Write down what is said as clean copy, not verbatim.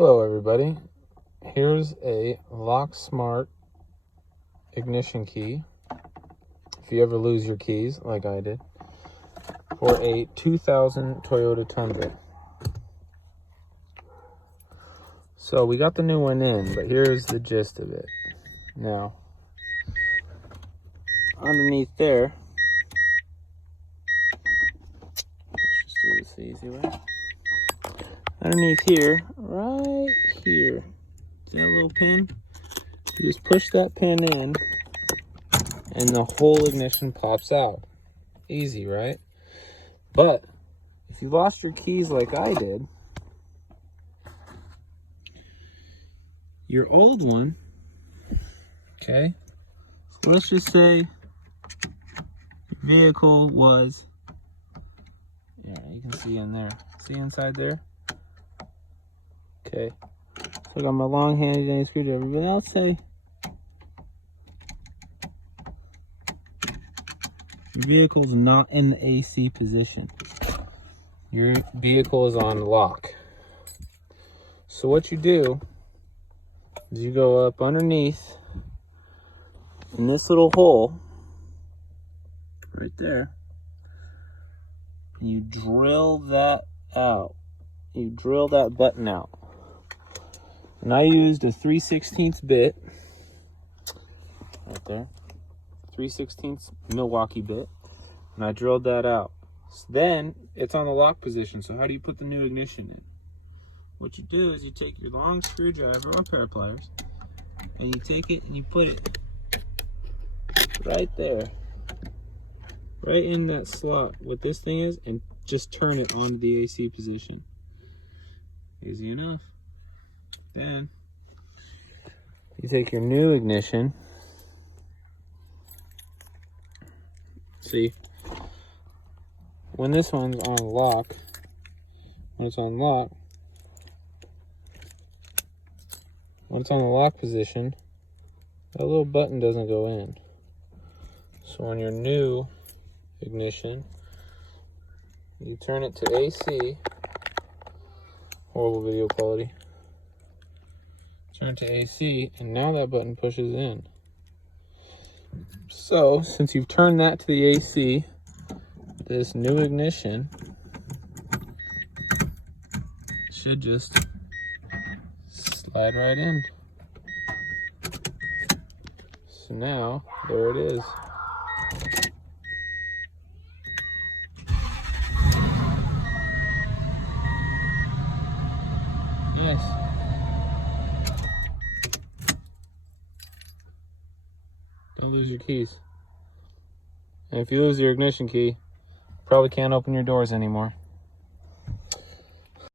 Hello everybody, here's a Lock Smart ignition key, if you ever lose your keys like I did, for a 2000 Toyota Tundra. So we got the new one in, but here's the gist of it. Now, underneath there, let's just do this the easy way. Underneath here, right here, see that little pin? You just push that pin in and the whole ignition pops out. Easy, right? But if you lost your keys like I did, your old one, okay, so let's just say your vehicle was, yeah, you can see in there, see inside there? Okay, so I got my long handy dandy screwdriver, but I'll say your vehicle's not in the AC position. Your vehicle is on lock. So what you do is you go up underneath in this little hole right there, and you drill that out. You drill that button out. And I used a 3/16 bit right there, 3/16 Milwaukee bit, and I drilled that out. So then it's on the lock position. So how do you put the new ignition in? What you do is you take your long screwdriver or pair of pliers, and you take it and you put it right there, right in that slot what this thing is, and just turn it onto the AC position. Easy enough. Then you take your new ignition. See, when this one's on lock, when it's on the lock position, that little button doesn't go in. So on your new ignition, you turn it to AC. Horrible video quality. Turn to AC, and now that button pushes in. So, since you've turned that to the AC, this new ignition should just slide right in. So now, there it is. Yes. Don't lose your keys. And if you lose your ignition key, you probably can't open your doors anymore.